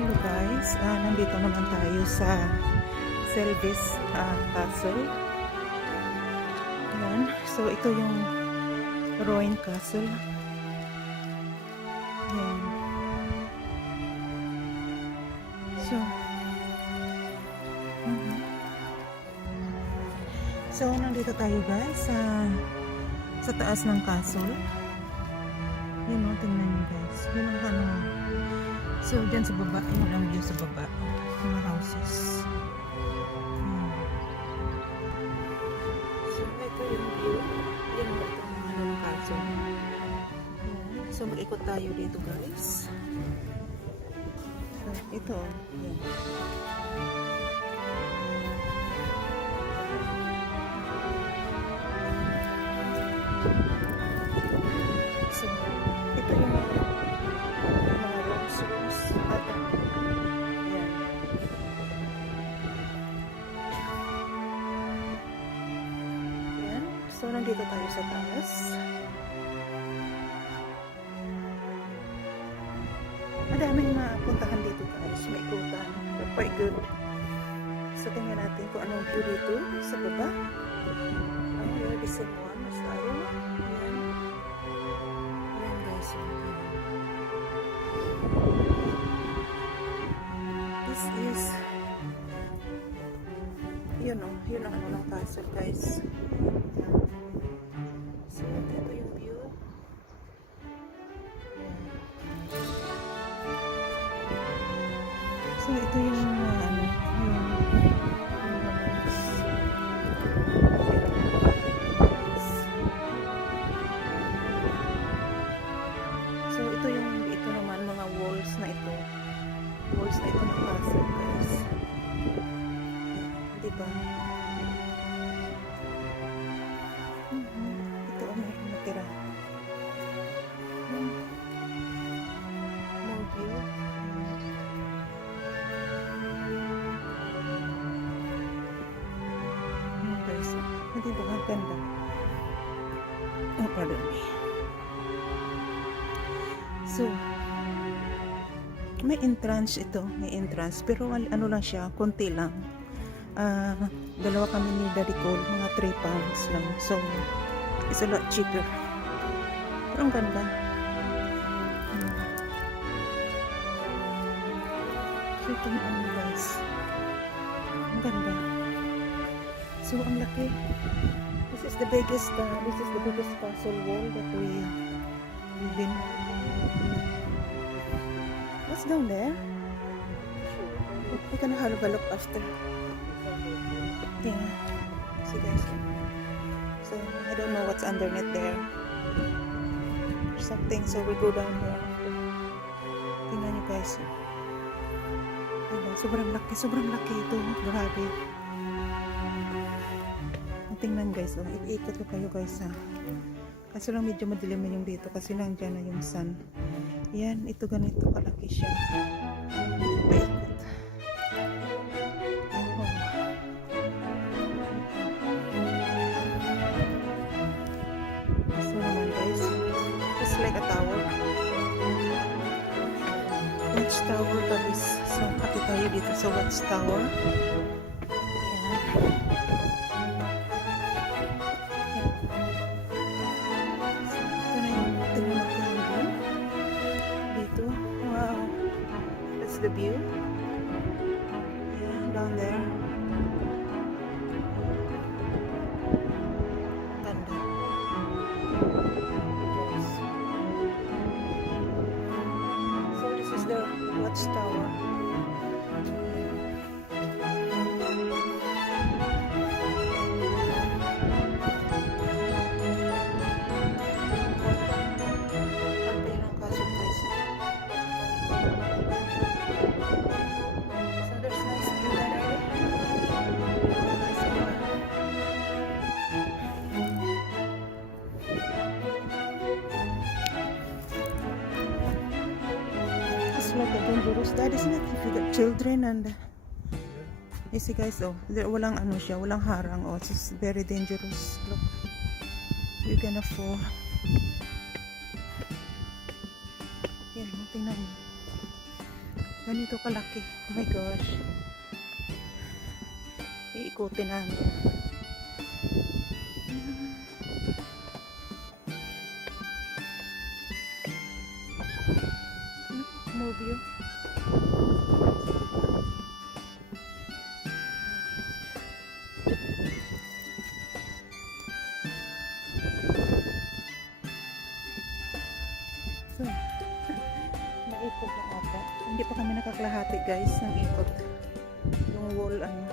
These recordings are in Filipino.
Hello guys, nandito naman tayo sa Selvis Castle. Ayan. So ito yung Ruin Castle. Ayan. So So nandito tayo guys sa taas ng castle. Yun o, tingnan nyo guys. Yun ang ano. So dyan sa baba, yun ang view sa baba. Mga houses. So ito yung view. Yan mo itong castle. So mag-ikot tayo dito guys. So ito. Yan. So ito yung mga rooms at yan. Yan. So nandito tayo sa taas. Madaming mapuntahan dito guys. May ikutan. They're quite good. So tingnan natin kung anong view dito sa baba. Ang the same one as tayo. Yan. Yan guys. This is yun ang ano ng castle guys. So ito yung view. So ito yung ano so ito naman mga walls na ito ng castle guys. Diba? Ito ang may natira. More view. Guys, hindi ba ang ganda? Oh, pardon me. So, may entrance ito, pero ano lang siya, konti lang. Dalawa kami ni Daddy Cole, mga 3 pounds lang. So, it's a lot cheaper. Pero ang ganda. So, ito yung ano guys. Ang ganda. So, ang laki. This is the biggest castle wall that we've been. What's down there? We're gonna have a look after. Yeah. See guys. So I don't know what's underneath there. Or something. So we go down there. Tingnan nyo guys. Diba? Sobrang laki ito. Grabe. Tingnan guys. Iikot ko kayo guys ha. Kaso lang medyo madilim na yung dito kasi nandiyan na yung sun. Yan, ito ganito kalaki siya. Paikot. Oh. So naman guys, just like a tower. Watchtower guys. So, pati tayo dito sa watchtower. Yan. The view. Yeah, down there. Ganda. Yes. So this is the watchtower. Like a dangerous dad, isn't it? If you got children and you see guys, walang ano siya, walang harang. It's just very dangerous. Look, you're gonna fall. Yan, tingnan mo. Ganito kalaki. Oh my gosh. Iikutin namin. More view. So, naikot na ata. Hindi pa kami nakaklahati guys ng ikot. Yung wall ano.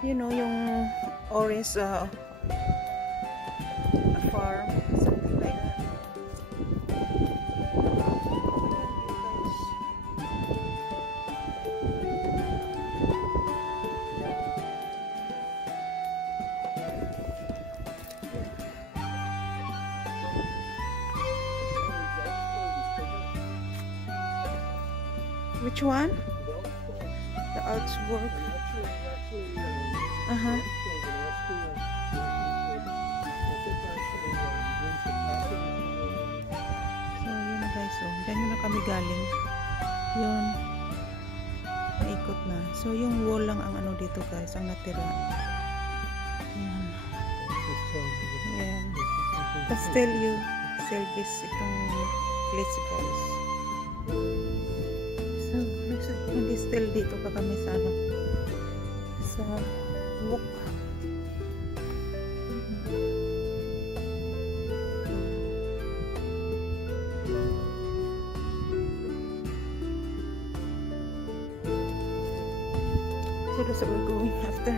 You know, yung orange farm, something like that. Which one? The artwork. Uh-huh. So, yun guys. So, dyan na kami galing. Yun. Naikot na. So, yung wall lang ang ano dito guys. Ang natira. Yan. Yan. Pastelio service itong place guys. So, nag-still dito pa kami sa ano. Sa walk. So that's what we're going after.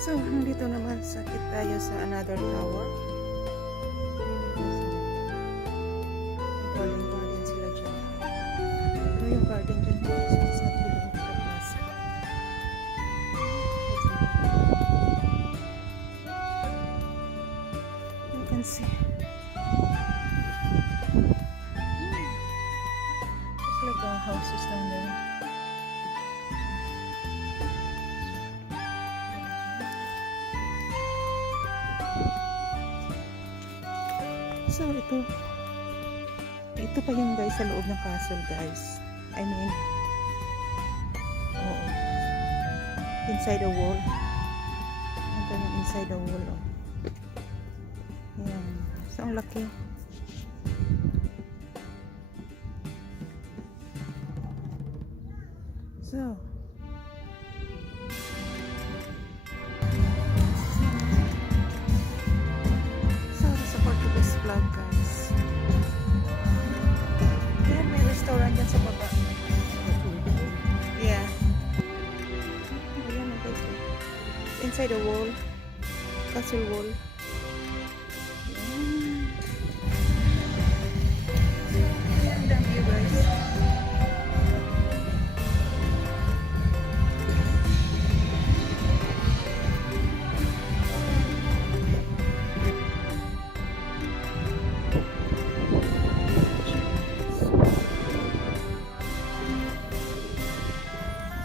So, nandito naman sakit tayo sa another tower. Garden sila dyan. Ito yung garden dyan. It's not below the plaza. You can see. It's like our houses down there. So, ito pa yung guys sa loob ng castle guys. I mean, oo. Inside the wall. Ito yung inside the wall. Oh. Ayan. So, ang laki. So, support to this vlog guys. Ayan, may restaurant dyan sa baba. Yeah. Ayan, okay. Inside the wall. Castle wall. Ayan, ang dami guys.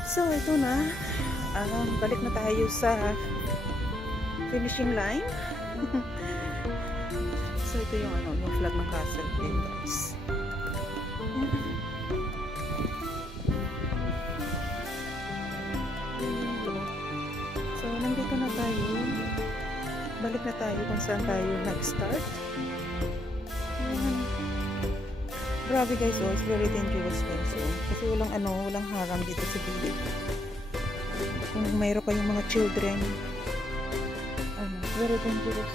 So, ito na. Balik na tayo sa finishing line. So, ito yung ano, yung flag ng castle din, guys. So, nandito na tayo. Balik na tayo kung saan tayo nag-start. Grabe guys, oh, it's very dangerous guys. Oh. Kasi walang harang dito sa gilid. Kung mayroon kayong mga children, very dangerous.